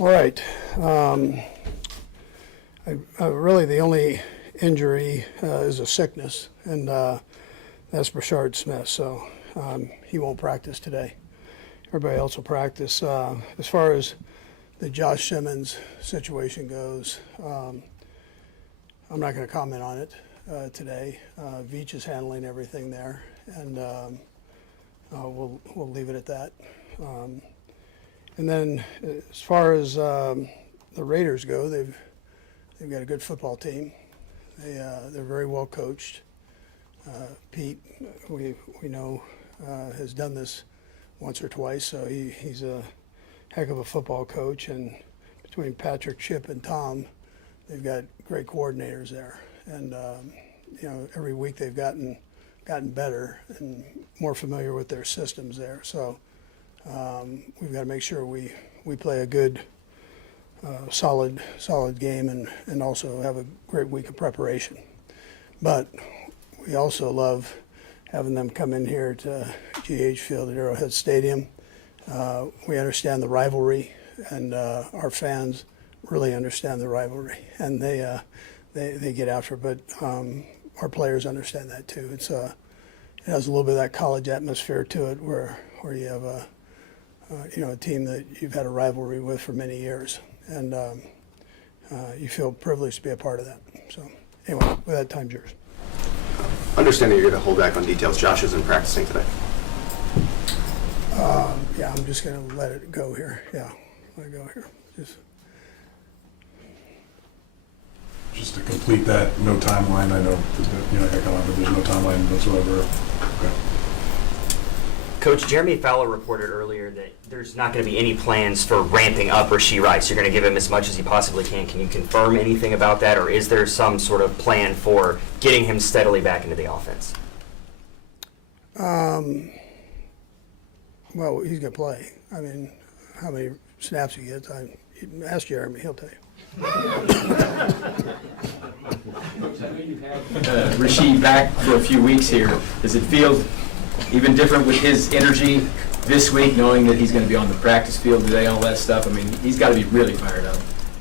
All right. Really, the only injury is a sickness, and that's Brashard Smith. So he won't practice today. Everybody else will practice. As far as the Josh Simmons situation goes, I'm not going to comment on it today. Veach is handling everything there, and we'll leave it at that. And then as far as the Raiders go, they've got a good football team. They're very well coached. Pete, we know, has done this once or twice, so he's a heck of a football coach. And between Patrick, Chip, and Tom, they've got great coordinators there. And every week they've gotten better and more familiar with their systems there. So we've got to make sure we play a good, solid game and also have a great week of preparation. But we also love having them come in here to GH Field at Arrowhead Stadium. We understand the rivalry, and our fans really understand the rivalry, and they get after it. But our players understand that too. It has a little bit of that college atmosphere to it, where you have a team that you've had a rivalry with for many years, and you feel privileged to be a part of that. So anyway, with that, time's yours. Understanding you're going to hold back on details, Josh isn't practicing today. Yeah, I'm just going to let it go here. Yeah, let it go here. Just to complete that, no timeline. I know, there's no timeline whatsoever. Okay. Coach, Jeremy Fowler reported earlier that there's not going to be any plans for ramping up Rashee Rice. You're going to give him as much as he possibly can. Can you confirm anything about that, or is there some sort of plan for getting him steadily back into the offense? Well, he's going to play. I mean, how many snaps he gets, ask Jeremy, he'll tell you. Coach, I know you've had Rashee back for a few weeks here. Does it feel even different with his energy this week, knowing that he's going to be on the practice field today, all that stuff? I mean, he's got to be really fired up.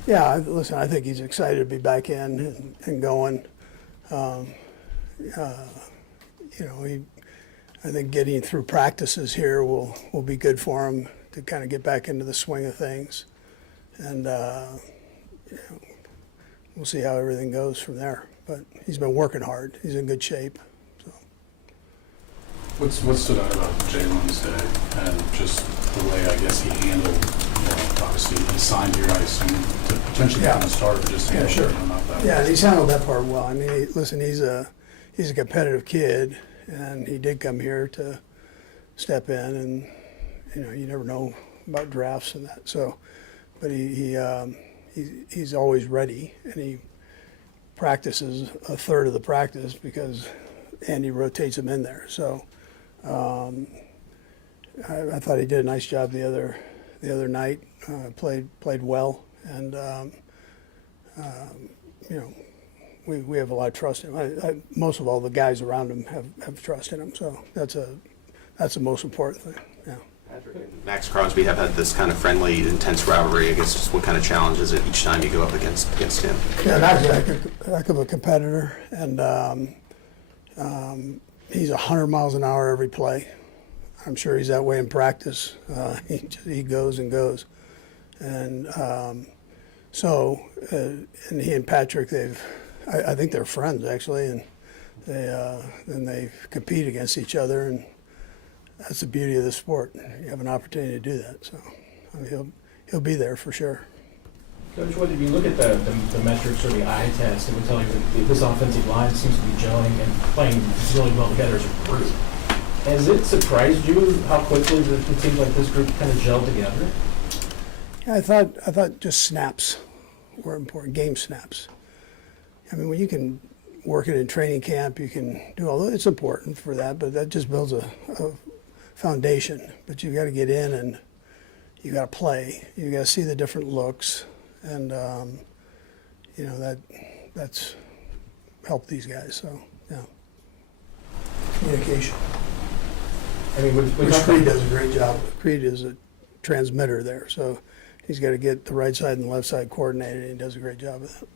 Yeah, listen, I think he's excited to be back in and going. I think getting through practices here will be good for him to kind of get back into the swing of things. And we'll see how everything goes from there. But he's been working hard. He's in good shape. So. What stood out about Jalen today, and just the way I guess he handled, obviously he signed here, I assume, to potentially have a start, but just yeah, sure. Not that yeah, and he's handled that part well. I mean, listen, he's a competitive kid, and he did come here to step in, and you never know about drafts and that. So, but he's always ready, and he practices a third of the practice because Andy rotates him in there. So I thought he did a nice job the other night. Played well, and we have a lot of trust in him. Most of all, the guys around him have trust in him. So that's the most important thing. Yeah. Patrick and Max Crosby have had this kind of friendly, intense rivalry. I guess just what kind of challenge is it each time you go up against him? Yeah, Max is a heck of a competitor, and he's 100 miles an hour every play. I'm sure he's that way in practice. He goes and goes, and and he and Patrick, I think they're friends actually, and they compete against each other, and that's the beauty of the sport. You have an opportunity to do that, so I mean, he'll be there for sure. Coach, whether you look at the metrics or the eye test, it would tell you that this offensive line seems to be gelling and playing really well together as a group. Has it surprised you how quickly it seems like this group kind of gelled together? Yeah, I thought just snaps were important, game snaps. I mean, when you can work it in training camp, you can do all that. It's important for that, but that just builds a foundation. But you've got to get in and you got to play. You got to see the different looks, and that's helped these guys. So yeah, communication. I mean, Which Creed does a great job. Creed is a transmitter there, so he's got to get the right side and the left side coordinated, and he does a great job of that.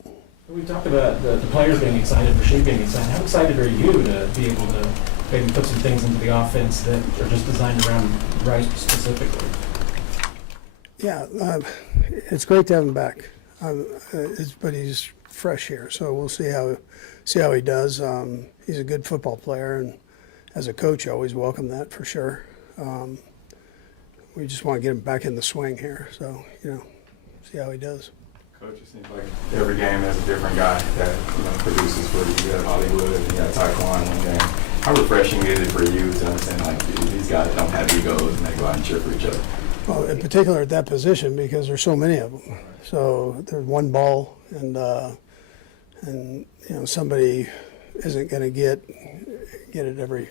We talked about the players being excited, Rasheed being excited. How excited are you to be able to maybe put some things into the offense that are just designed around Rice specifically? Yeah, it's great to have him back, but he's fresh here, so we'll see how he does. He's a good football player, and as a coach, I always welcome that for sure. We just want to get him back in the swing here, so see how he does. Coach, it seems like every game has a different guy that produces for you. You got Hollywood, you got Taekwon one game. How refreshing is it for you to understand like these guys don't have egos and they go out and cheer for each other? Well, in particular at that position because there's so many of them. So there's one ball, and somebody isn't going to get it every.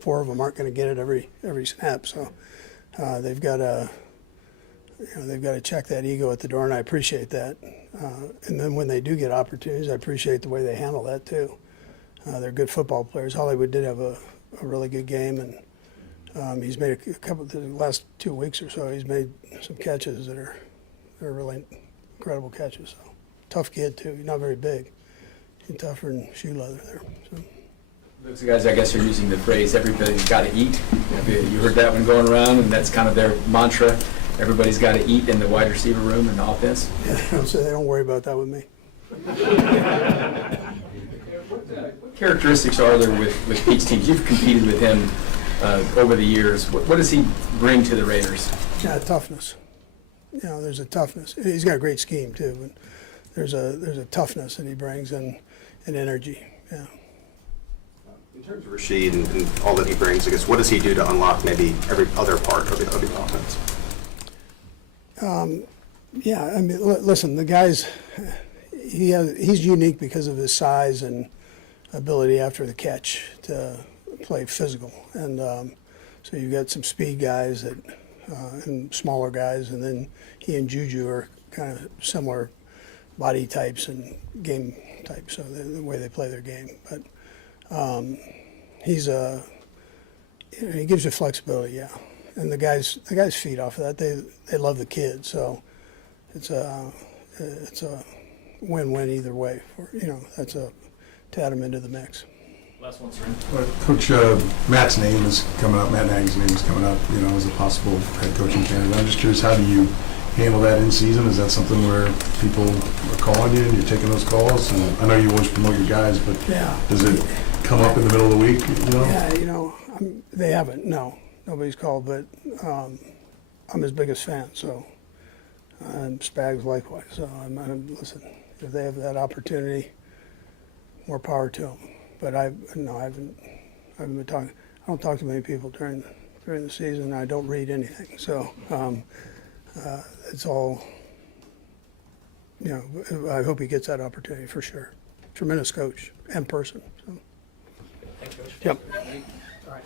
Four of them aren't going to get it every snap. So they've got to. They've got to check that ego at the door, and I appreciate that. And then when they do get opportunities, I appreciate the way they handle that too. They're good football players. Hollywood did have a really good game, and he's made a couple the last 2 weeks or so. He's made some catches that are really incredible catches. So tough kid too. He's not very big. He's tougher than shoe leather there. So. Those guys, I guess, are using the phrase "everybody's got to eat." You heard that one going around, and that's kind of their mantra. Everybody's got to eat in the wide receiver room and the offense. Yeah, so they don't worry about that with me. What characteristics are there with Pete's teams? You've competed with him over the years. What does he bring to the Raiders? Yeah, toughness. There's a toughness. He's got a great scheme too, but there's a toughness that he brings and energy. Yeah. In terms of Rasheed and all that he brings, I guess, what does he do to unlock maybe every other part of the offense? Yeah, I mean, listen, the guy's he's unique because of his size and ability after the catch to play physical, and so you've got some speed guys that and smaller guys, and then he and Juju are kind of similar body types and game types, so the way they play their game. But he gives you flexibility, yeah. And the guys feed off of that. They love the kid, so it's a win-win either way. That's to add him into the mix. Last one, sir. Coach, Matt's name is coming up. Matt Nagy's name is coming up. As a possible head coaching candidate. I'm just curious, how do you handle that in season? Is that something where people are calling you and you're taking those calls? And I know you always promote your guys, but does it come up in the middle of the week? Yeah, they haven't. No. Nobody's called, but I'm his biggest fan, so and Spags likewise. So listen, if they have that opportunity, more power to them. But I haven't been talking. I don't talk to many people during the season. I don't read anything, so it's all. I hope he gets that opportunity for sure. Tremendous coach and person. So. Thanks, Coach. Yep. All right.